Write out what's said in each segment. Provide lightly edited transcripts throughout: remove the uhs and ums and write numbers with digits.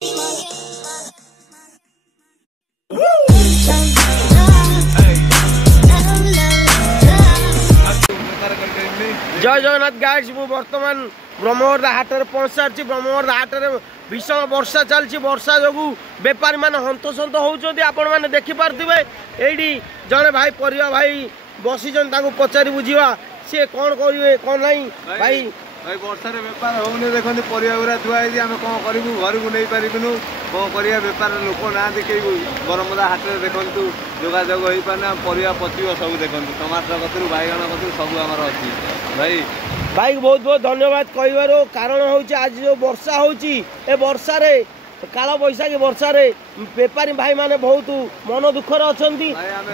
जय जगन्नाथ गाइस मु बर्तमान ब्रह्मवर्धा हाट में पहुंच सारी। ब्रह्मवर्धा हाट में भीषण वर्षा चलती। वर्षा जो बेपारी मैंने हंतसंत होती आपण मैंने देखिपे। ये जड़े भाई परिया भाई बसी पचारि बुझा सी कौन करेंगे कौन नहीं भाई भाई वर्षा बेपार होने देखते परिया गुरा थुआई आम कौन करूँ घर को नहीं पारूँ कौन कर बेपार लोक ना कई ब्रह्मवर्धा हाट में देखु जोगाजोग हो पाने परिया पचिब सब देखते टमाटर कतरू बैगण कतरू सब आमर अच्छी भाई भाई बहुत बहुत धन्यवाद कहबार कारण हूँ आज जो वर्षा होची ए वर्षा रे काल बैशाखी वर्षा रे बेपारी भाई माने बहुत मन दुखर अच्छा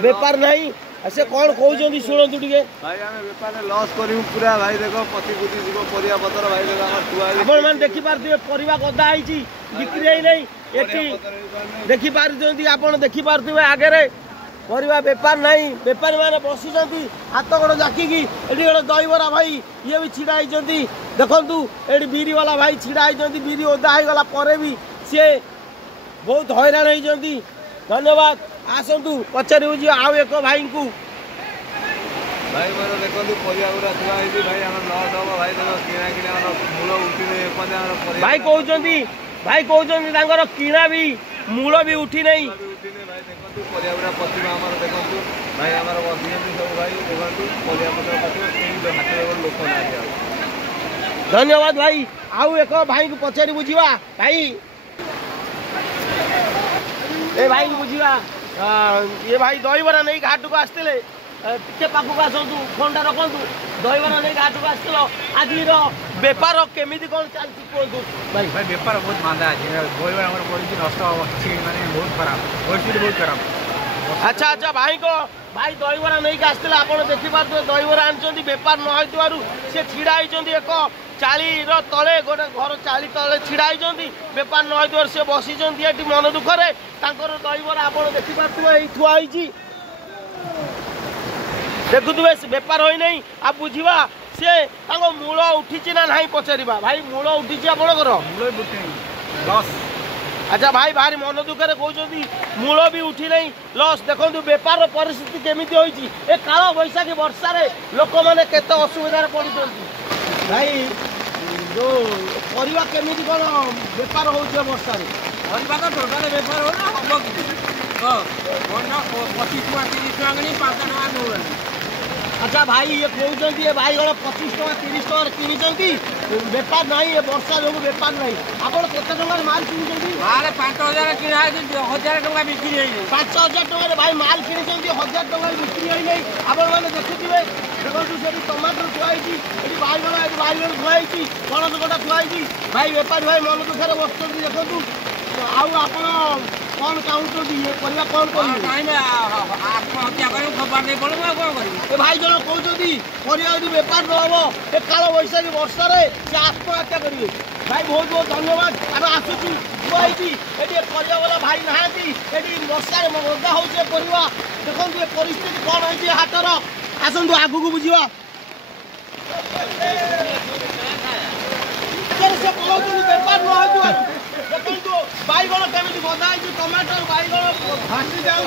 बेपार नहीं से कौन कहते शुणु टे भाई आम बेपार लॉस करूँ पूरा भाई देख पति पुति जीव परिया पतर भाई देख आप देखिपे परिवा गदा बिक्री नहीं ये देखिपार आप देखिपे आगे परिवा बेपार नहीं बेपारी मैंने बसी हाथ गोड़ जाकिकी गोटे दहीबरा भाई ये भी छिड़ा होती देखु ये बिरी वाला भाई छिड़ा होती बिरी ओदा होगला भी सी बहुत हैरान होती। धन्यवाद आसतु पचारि बुझे आउ एक भाई को भाई मोर देखो परिया गुरा थुआई भाई आम लॉस हम भाई देख किणा किणा मूल उठी भाई कहते किणा भी मूल भी उठी नहीं भाई देखो परिया गुरा पचिमा आम देखु भाई आम बसी सब भाई देखु परिया पतर पचिब हाथ लोक ना। धन्यवाद भाई आउ एक भाई को पचारि बुझा भाई ए भाई बुझा ये भाई दहीबरा नहीं घाट को आसते टे पाखक आसतु फोन टा रखु दहीबरा नहीं घाट को आसत आज बेपार केमी कौन चलती कहतु भाई भाई बेपार बहुत मांदा आज दहीबरा पड़ी नष्ट माने बहुत खराब परिस्थिति बहुत खराब। अच्छा अच्छा भाई को भाई दहीबरा नहीं आसते आप देखिपे दहीबरा आनी बेपार न हो सी छिड़ा होती एक चाली तले गोटे घर चाली तले छिड़ा होती बेपार न हो सी बसी मन दुखरे दहीबरा आप देखिपे थुआई देखुए बेपार हो नहीं आ बुझा सी मूल उठी ना ना पचार भाई मूल उठी आपणकर लॉस। अच्छा भाई भारी मन दुखे कहते मूल भी उठी नहीं लॉस। देखो बेपार परिस्थिति केमिति होइछि ए काल बैशाखी वर्षा रे लोक माने केते असुविधार पड़ुछन भाई जो परिवा केमिति कोन बेपार होउछ वर्षा रे परिवा तो टोटल बेपार हो ना हम कोन 25 टका 30 टका नहीं 5 टका नौरन। अच्छा भाई ये कहते ये भाई 25 टका 30 टका किनी बेपार नहीं ये वर्षा जो बेपार नहीं आप माल किनी माल 5000 किना 1000 टका बिक्री होई 5000 टका भाई माल किनी 1000 टका बिक्री होई नहीं आपण माने देखुथिबे देखु से टमाटर थुआई बैगण थुआई पणस गोटा थुआई भाई बेपारी भाई मन दुखरे बसुँच देखु आउ आप कौन चाहते ये परिया कौन करेंगे आत्महत्या कर खबर नहीं पड़े कौन कर भाई जन कहते परिया यदि बेपार न हम ए काल बैशाखी वर्षा से आत्महत्या करेंगे। भाई बहुत बहुत धन्यवाद आम आसुची ये परिया वाला भाई नहा वर्षा मजा हो देखो ये परिस्थिति कौन है हाटर आसतु आग को बुझा बेपार न देखो बैगण केमी गदा टमाटर बैगण भासी जाए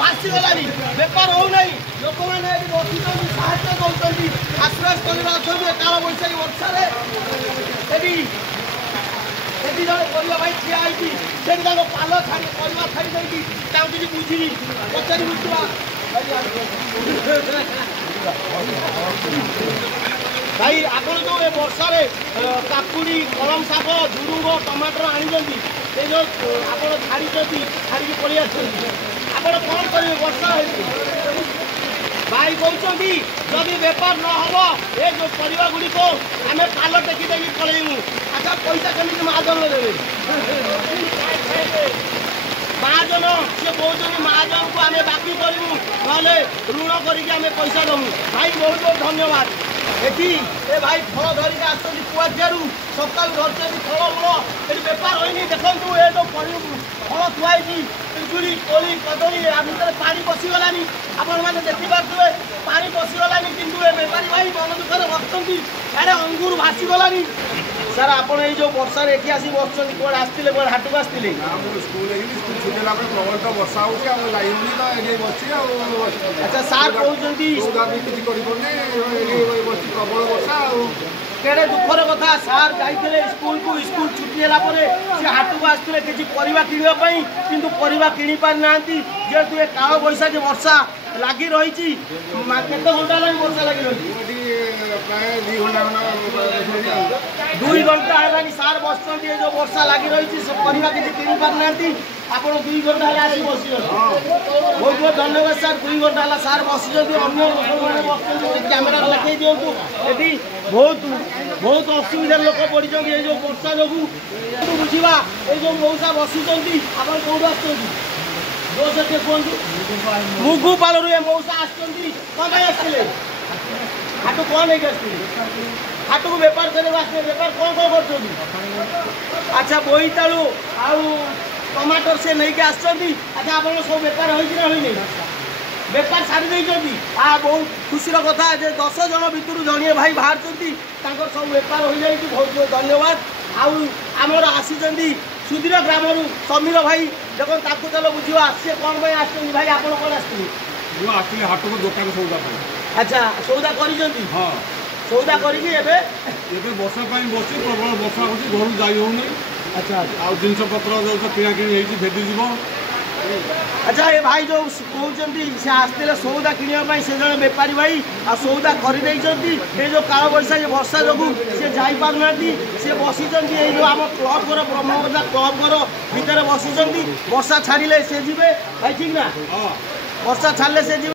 भासी गलानी बेपार हो नहीं लोक मैंने बसी साहय कर आश्रयस्थल अच्छा काल बैशाखी वर्षा जन परिया भाई ठिया होती पाल छाड़ी परिवा छाड़ी किसी बुझी पचारि बुझा भाई आप जो ये वर्षा काकुड़ी कलम शाग झुड़ुंग टमाटर आनी जो आप छाड़ी छाड़ी पलि आप कौन करेंगे वर्षा भाई कहते जदि बेपार न हम ये जो परिवा गुड़िक आम पाल टेकी टेकी पलैमु। अच्छा पैसा केमी महाजन देवे महाजन सी कहते महाजन को आम बाकी करूँ ना ऋण करके पैसा दमु। भाई बहुत बहुत धन्यवाद। एटी ए भाई फल धरिक आसती कुआझारू सकाल धरते फल मूल ये बेपार होनी देखु ये जो फल थुआई पिजुड़ी कोली कदली भितर पानी पशिगलानी आपण मैंने देखिपे पानी पशिगलानी किंतु ए बेपारी भाई मन दुखरे बसुँच अरे अंगूर भासीगलानी ସାର୍ ଆପଣ ଏଇ ଯୋଉ ବର୍ଷାରେ ଏଠି ଆସି ବସୁଛନ୍ତି କୁଆଡ଼େ ଆସିଥିଲେ କୁଆଡ଼େ ହାଟକୁ ଆସିଥିଲେ? ସ୍କୁଲ ଛୁଟି ହେଲା ପରେ ପ୍ରବଳ ତ ବର୍ଷା ହେଉଛି ଆଉ ଯାଇ ହେଉନି ତ ଏଠି ବସିଛି ଆଉ। ଆଚ୍ଛା ସାର୍ କହୁଛନ୍ତି ସଉଦା ବି କିଛି କରିପାରୁନି ଏଠି ବସିଛି ପ୍ରବଳ ବର୍ଷା ଆଉ। କେଡ଼େ ଦୁଃଖର କଥା ସାର୍ ଯାଇଥିଲେ ସ୍କୁଲକୁ ସ୍କୁଲ ଛୁଟି ହେଲା ପରେ ସେ ହାଟକୁ ଆସିଥିଲେ କିଛି ପରିବା କିଣିବା ପାଇଁ କିନ୍ତୁ ପରିବା କିଣି ପାରିନାହାନ୍ତି ଯେହେତୁ ଏ କାଳ ବୈଶାଖୀ ବର୍ଷା ଲାଗି ରହିଛି। କେତେ ଘଣ୍ଟା ହେଲାଣି ବର୍ଷା ଲାଗି ରହିଛି? ଏଠି ପ୍ରାୟ 2 ଘଣ୍ଟା 2 ଘଣ୍ଟା ହେଲାଣି ସାର୍ ବସୁଛନ୍ତି ଏ ଯୋଉ ବର୍ଷା ଲାଗି ରହିଛି ସେ ପରିବା କିଛି କିଣି ପାରୁନାହାନ୍ତି। ଆପଣ 2 ଘଣ୍ଟା ହେଲା ଆସି ବସିଛନ୍ତି। ବହୁତ ବହୁତ ଧନ୍ୟବାଦ ସାର୍। 2 ଘଣ୍ଟା ହେଲା ସାର୍ ବସିଛନ୍ତି ଅନ୍ୟ ଲୋକମାନେ ବସୁଛନ୍ତି କ୍ୟାମେରାରେ ଦେଖେଇ ଦିଅନ୍ତୁ। ଏଠି ବହୁତ ଅସୁବିଧାର ଲୋକ ପଡ଼ିଛନ୍ତି ଏଇ ଯୋଉ ବର୍ଷା ଯୋଗୁଁ ବୁଝିବା। ଏଇ ଯୋଉ ମଉସା ବସିଛନ୍ତି ଆପଣ କୋଉଠୁ ଆସୁଛନ୍ତି? ଟିକେ କୁହନ୍ତୁ। ମୁଗୁପାଳରୁ ଏ ମଉସା ଆସିଛନ୍ତି କ'ଣ ପାଇଁ ଆସିଥିଲେ? ହାଟକୁ କ'ଣ ନେଇକି ଆସିଥିଲେ? ହାଟକୁ ବେପାର କରିବାକୁ ଆସିଥିଲେ। ବେପାର କ'ଣ କରୁଛନ୍ତି? ଆଚ୍ଛା ବୋଇତାଳୁ ଆଉ ଟମାଟର ସେ ନେଇକି ଆସିଛନ୍ତି। ଆଚ୍ଛା ଆପଣଙ୍କ ସବୁ ବେପାର ହୋଇଛି ନା ହୋଇନି? ବେପାର ଛାଡ଼ି ଦେଇଛନ୍ତି। ବହୁତ ଖୁସିର କଥା ଯେ 10 ଜଣ ଭିତରୁ ଜଣିଏ ଭାଇ ବାହାରିଛନ୍ତି ତାଙ୍କର ସବୁ ବେପାର ହୋଇଯାଇଛି। ବହୁତ ବହୁତ ଧନ୍ୟବାଦ। ଆଉ ଆମର ଆସିଛନ୍ତି ସୁଧୀର ଗ୍ରାମରୁ ସମୀର ଭାଇ ଦେଖନ୍ତୁ ତାକୁ ଚାଲ ବୁଝିବା ସିଏ କ'ଣ ପାଇଁ ଆସିଛନ୍ତି। ଭାଇ ଆପଣ କ'ଣ ଆସିଥିଲେ? ମୁଁ ଆସିଲି ହାଟକୁ ଦୋକାନ ସଉଦା ପାଇଁ। ଆଚ୍ଛା ସଉଦା କରିଛନ୍ତି? ହଁ ସଉଦା କରିକି ଏବେ ବର୍ଷା ପାଇଁ ବସିଛି ପ୍ରବଳ ବର୍ଷା ହେଉଛି ଘରକୁ ଯାଇ ହେଉନି। ଆଚ୍ଛା ଆଉ ଜିନିଷପତ୍ର ଯେଉଁ କିଣାକିଣି ହେଇଛି ଭେଦିଯିବ। ଆଚ୍ଛା ଏ ଭାଇ ଯେଉଁ କହୁଛନ୍ତି ସେ ଆସିଥିଲେ ସଉଦା କିଣିବା ପାଇଁ ସେ ଜଣେ ବେପାରୀ ଭାଇ ଆଉ ସଉଦା କରିଦେଇଛନ୍ତି। ଏ ଯେଉଁ କାଳବୈଶାଖୀ ବର୍ଷା ଯୋଗୁଁ ସେ ଯାଇପାରୁନାହାନ୍ତି। ସେ ବସିଛନ୍ତି ଏଇ ଯେଉଁ ଆମ କ୍ଲବ ଘର ବ୍ରହ୍ମବର୍ଦ୍ଧା କ୍ଲବ ଘର ଭିତରେ ବସିଛନ୍ତି। ବର୍ଷା ଛାଡ଼ିଲେ ସେ ଯିବେ। ଭାଇ ଠିକ୍ ନା? ବର୍ଷା ଛାଡ଼ିଲେ ସେ ଯିବେ।